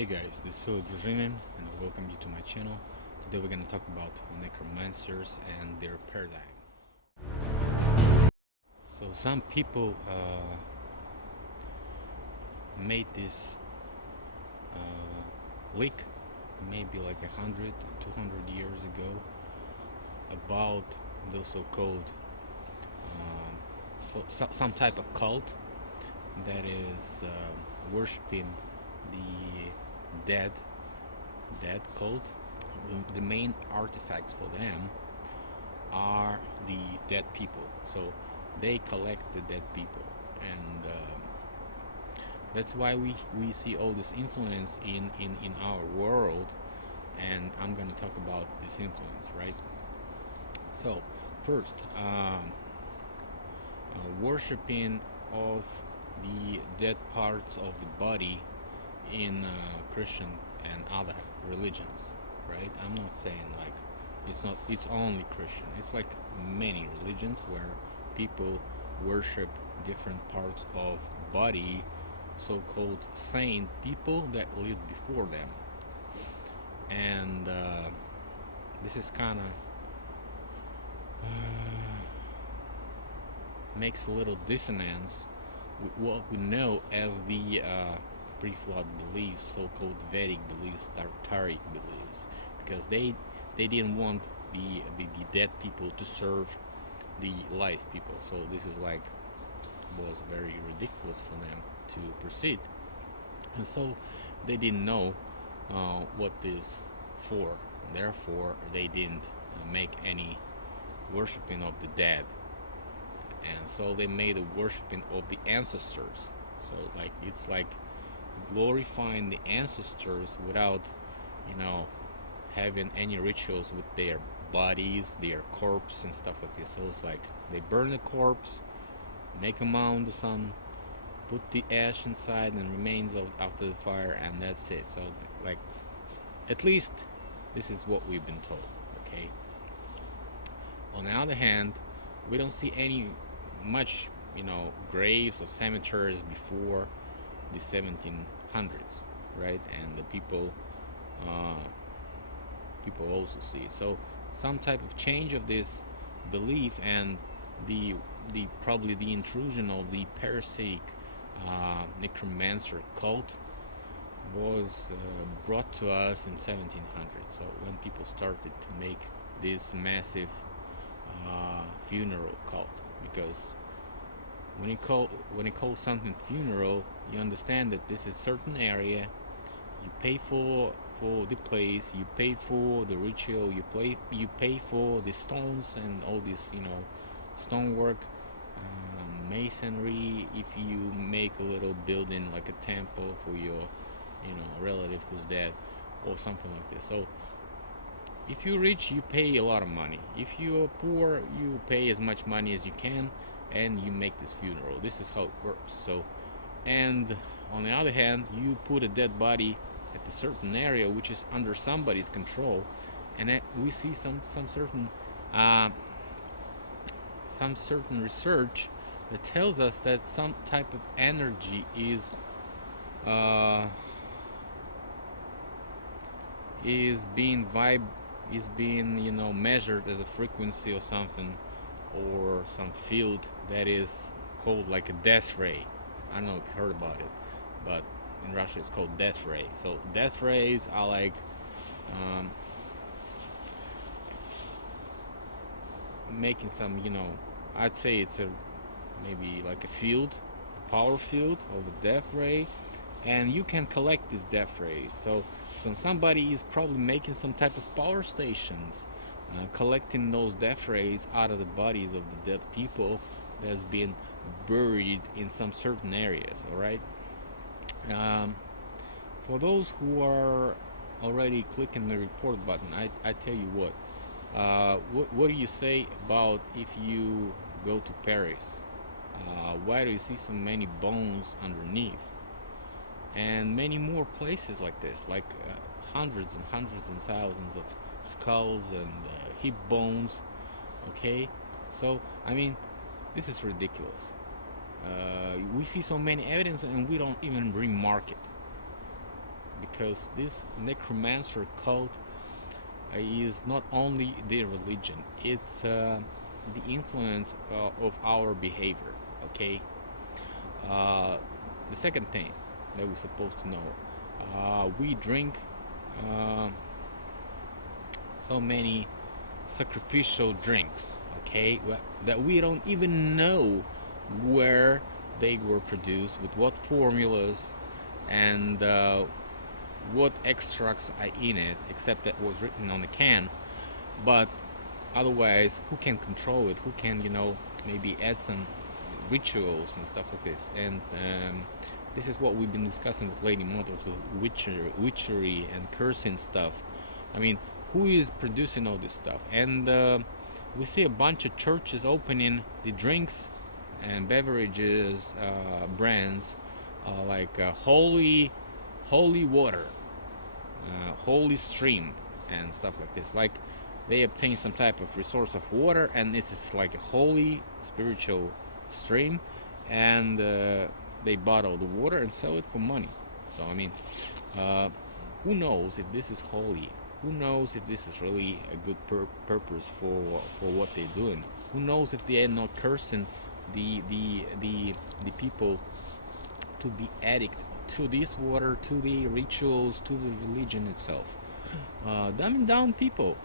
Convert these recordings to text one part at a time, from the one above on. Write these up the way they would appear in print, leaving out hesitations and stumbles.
Hey guys, this is Philipp Druzhinin and I welcome you to my channel. Today we're going to talk about necromancers and their paradigm. So some people made this leak maybe like 100 or 200 years ago about the so-called some type of cult that is worshipping the dead cult. The main artifacts for them are the dead people, so they collect the dead people, and that's why we see all this influence in our world, and I'm gonna talk about this influence, right? So first, worshipping of the dead parts of the body in Christian and other religions, right? I'm not saying like it's only Christian. It's like many religions where people worship different parts of body, so-called saint people that lived before them, and this is kind of makes a little dissonance with what we know as the pre-flood beliefs, so-called Vedic beliefs, Tartaric beliefs, because they didn't want the dead people to serve the live people. So this is like was very ridiculous for them to proceed, and so they didn't know what this for. Therefore, they didn't make any worshiping of the dead, and so they made a worshiping of the ancestors. So like it's like glorifying the ancestors without, having any rituals with their bodies, their corpse and stuff like this. So it's like they burn the corpse, make a mound or something, put the ash inside and remains of after the fire, and that's it. So like at least this is what we've been told, okay? On the other hand, we don't see any much graves or cemeteries before the 1700s, right? And the people also see. So some type of change of this belief and the probably the intrusion of the parasitic necromancer cult was brought to us in 1700s. So when people started to make this massive funeral cult, because when you call something funeral, you understand that this is certain area. You pay for the place, you pay for the ritual, you pay for the stones and all this stonework, masonry. If you make a little building like a temple for your relative who's dead or something like this. So if you're rich, you pay a lot of money. If you're poor, you pay as much money as you can, and you make this funeral. This is how it works. So, and on the other hand, you put a dead body at a certain area which is under somebody's control, and we see some certain research that tells us that some type of energy is being measured as a frequency or something, or some field that is called like a death ray. I don't know if you heard about it, but in Russia it's called death ray. So death rays are like making some, I'd say it's maybe like a field, power field of the death ray, and you can collect these death rays. So somebody is probably making some type of power stations, collecting those death rays out of the bodies of the dead people that's been buried in some certain areas. All right. For those who are already clicking the report button, I tell you what do you say about if you go to Paris? Why do you see so many bones underneath? And many more places like this, like hundreds and hundreds and thousands of skulls and hip bones. Okay, so I mean, this is ridiculous. We see so many evidence and we don't even remark it. because this necromancer cult is not only their religion, it's the influence of our behavior. Okay. The second thing that we're supposed to know, we drink uh, so many sacrificial drinks, okay, that we don't even know where they were produced, with what formulas, and what extracts are in it, except that was written on the can. But otherwise, who can control it? Who can, maybe add some rituals and stuff like this? And this is what we've been discussing with Lady Motors, with witchery and cursing stuff. I mean, who is producing all this stuff? And we see a bunch of churches opening the drinks and beverages brands, like holy water, holy stream, and stuff like this. Like, they obtain some type of resource of water, and this is like a holy spiritual stream, and they bottle the water and sell it for money. So I mean, who knows if this is holy? Who knows if this is really a good purpose for what they're doing? Who knows if they are not cursing the people to be addict to this water, to the rituals, to the religion itself? Dumbing down people.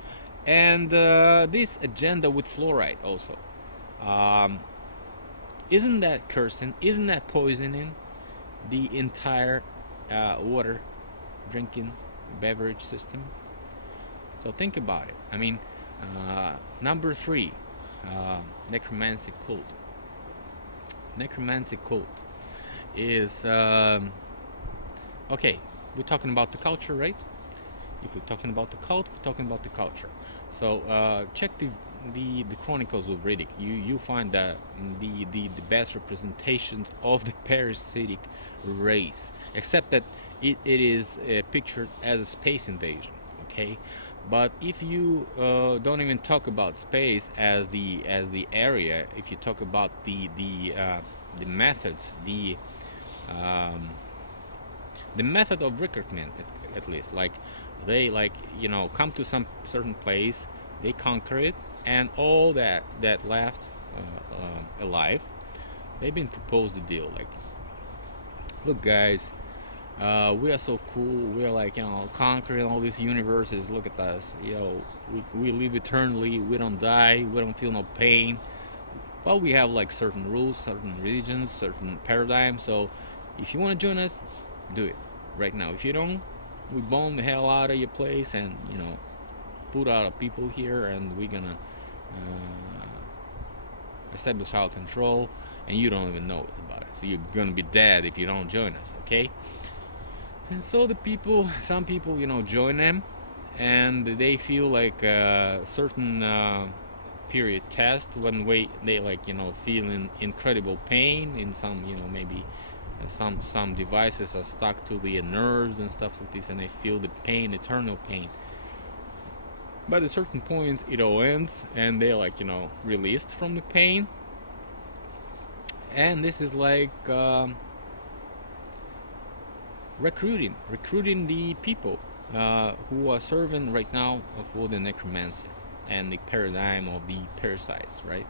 And this agenda with fluoride also, isn't that cursing? Isn't that poisoning the entire water drinking beverage system? So think about it. I mean, number 3, necromancy cult. Necromancy cult is okay. We're talking about the culture, right? If we're talking about the cult, we're talking about the culture. So check the chronicles of Riddick. You find that the best representations of the parasitic race, except that it is pictured as a space invasion. Okay, but if you don't even talk about space as the area, if you talk about the methods, the method of recruitment, at least, like they come to some certain place, they conquer it, and all that left alive, they've been proposed a deal like, look guys, we are so cool, we are like, conquering all these universes, look at us, we live eternally, we don't die, we don't feel no pain, but we have like certain rules, certain religions, certain paradigms. So if you want to join us, do it right now. If you don't, we bomb the hell out of your place and put out of people here, and we're gonna establish our control, and you don't even know about it. So you're gonna be dead if you don't join us, okay? And so some people join them, and they feel like a certain period test when they feel incredible pain in some maybe some devices are stuck to the nerves and stuff like this, and they feel the pain, eternal pain. But at a certain point it all ends, and they're released from the pain. And this is like recruiting the people who are serving right now for the necromancer and the paradigm of the parasites, right?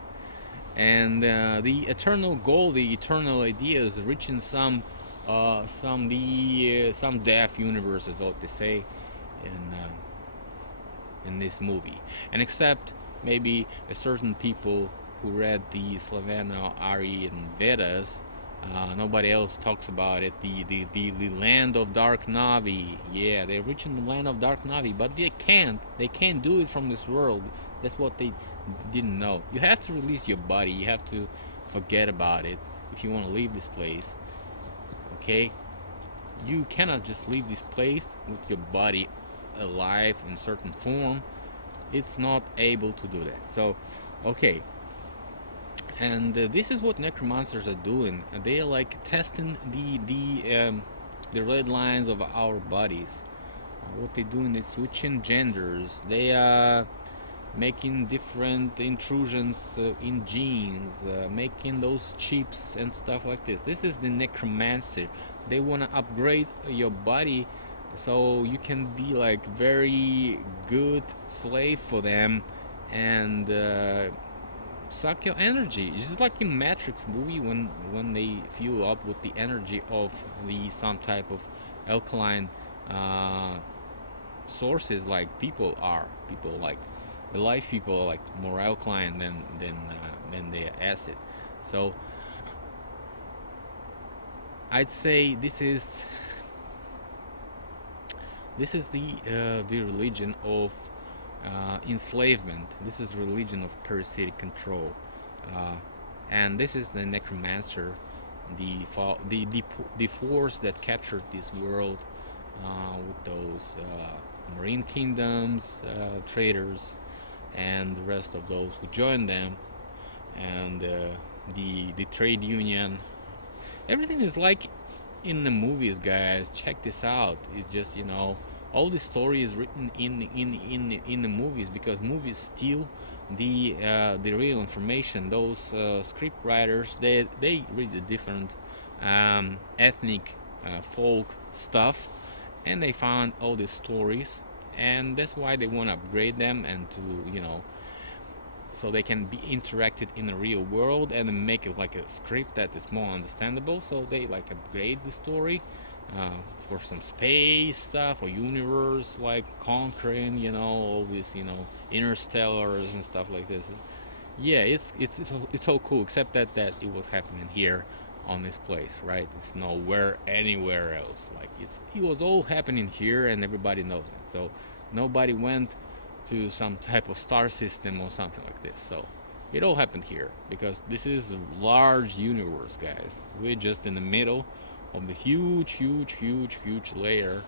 And the eternal goal, the eternal idea is reaching some death universe, is what they say in this movie. And except maybe a certain people who read the Slaveno-Aryan Vedas, nobody else talks about it. The land of Dark Navi. Yeah, they're reaching the land of Dark Navi, but they can't do it from this world. That's what they didn't know. You have to release your body. You have to forget about it if you want to leave this place. Okay? You cannot just leave this place with your body alive in certain form. It's not able to do that. So, okay. And this is what necromancers are doing. They are testing the red lines of our bodies. What they're doing is switching genders. They are making different intrusions in genes, making those chips and stuff like this. This is the necromancer. They want to upgrade your body so you can be like very good slave for them, and suck your energy. It's just like in Matrix movie when they fuel up with the energy of the some type of alkaline uh, sources, like people like the life people are like more alkaline than the acid. So I'd say this is the religion of enslavement. This is religion of parasitic control, uh, and this is the necromancer, the force that captured this world with those marine kingdoms, traders, and the rest of those who joined them, and the trade union. Everything is like in the movies, guys. Check this out. It's just, all the story is written in the movies, because movies steal the real information. Those script writers, they read the different ethnic folk stuff, and they found all these stories, and that's why they want to upgrade them, and to so they can be interacted in the real world and make it like a script that is more understandable. So they like upgrade the story for some space stuff or universe, like conquering, all these, interstellars and stuff like this. Yeah, it's so cool. Except that it was happening here on this place, right? It's nowhere anywhere else. Like it was all happening here, and everybody knows it. So nobody went to some type of star system or something like this. So it all happened here, because this is a large universe, guys. We're just in the middle of the huge layer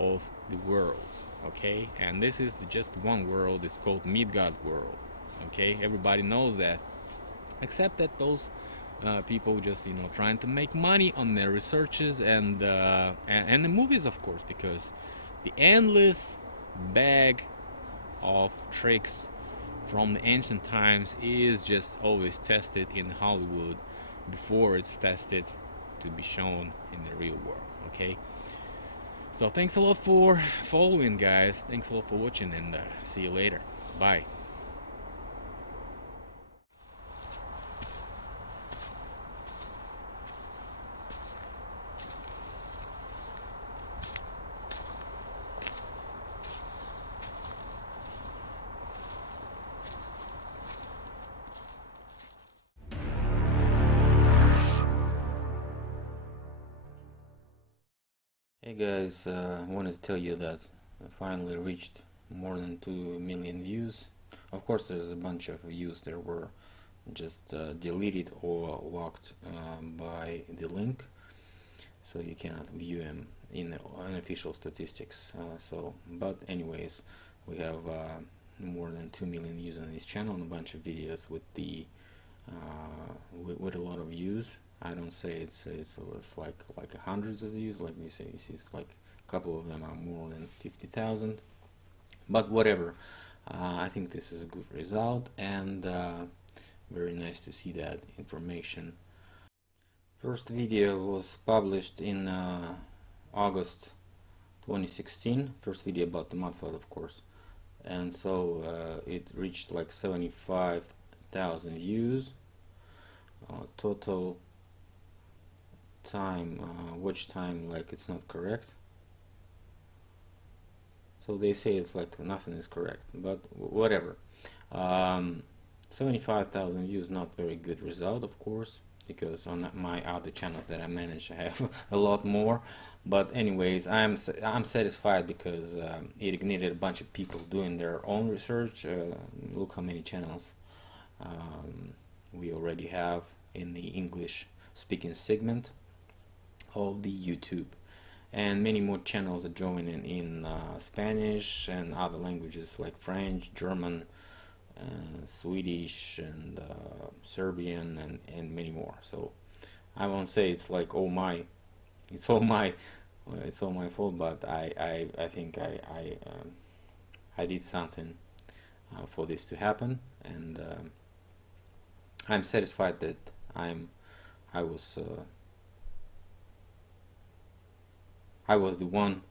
of the worlds, okay? And this is just one world. It's called Midgard world, okay? Everybody knows that, except that those people just trying to make money on their researches, and the movies, of course, because the endless bag of tricks from the ancient times is just always tested in Hollywood before it's tested to be shown in the real world, okay? So thanks a lot for following, guys. Thanks a lot for watching, and see you later. Bye. Hey guys, I wanted to tell you that I finally reached more than 2 million views. Of course, there's a bunch of views that were just deleted or locked by the link, so you cannot view them in the unofficial statistics. But anyways, we have more than 2 million views on this channel, and a bunch of videos with a lot of views. I don't say it's like hundreds of views, like you say. It's like a couple of them are more than 50,000, but whatever. I think this is a good result, and very nice to see that information. First video was published in August 2016. First video about the mudflood, of course, and so it reached like 75,000 views. Total time, watch time, like it's not correct. So they say it's like nothing is correct, but whatever. 75,000 views, not very good result, of course, because on my other channels that I manage I have a lot more. But anyways, I'm satisfied, because it ignited a bunch of people doing their own research. Look how many channels we already have in the English speaking segment of the YouTube, and many more channels are joining in Spanish and other languages like French, German, Swedish, and Serbian, and many more. So I won't say it's like it's all my fault, but I think I did something for this to happen, and I'm satisfied that I was the one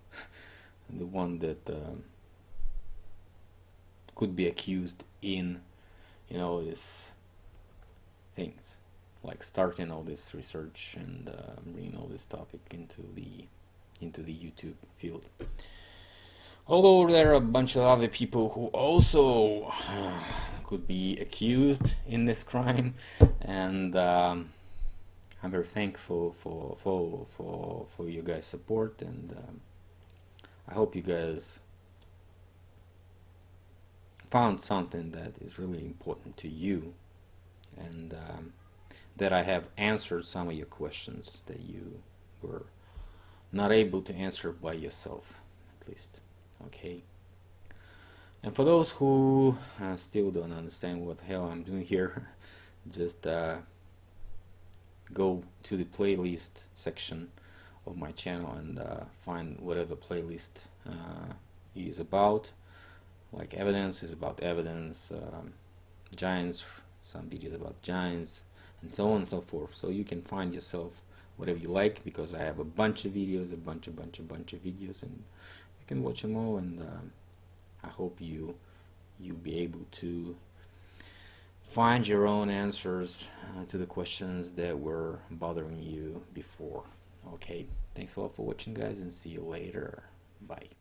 the one that could be accused in, you know, these things, like starting all this research and bringing all this topic into the YouTube field. Although there are a bunch of other people who also could be accused in this crime, and I'm very thankful for you guys' support, and I hope you guys found something that is really important to you, and that I have answered some of your questions that you were not able to answer by yourself, at least. Okay. And for those who still don't understand what the hell I'm doing here, just go to the playlist section of my channel and find whatever playlist is about. Like evidence is about evidence, giants, some videos about giants, and so on and so forth. So you can find yourself whatever you like, because I have a bunch of videos, a bunch of videos, and you can watch them all. And I hope you'll be able to find your own answers to the questions that were bothering you before. Okay, thanks a lot for watching, guys, and see you later. Bye.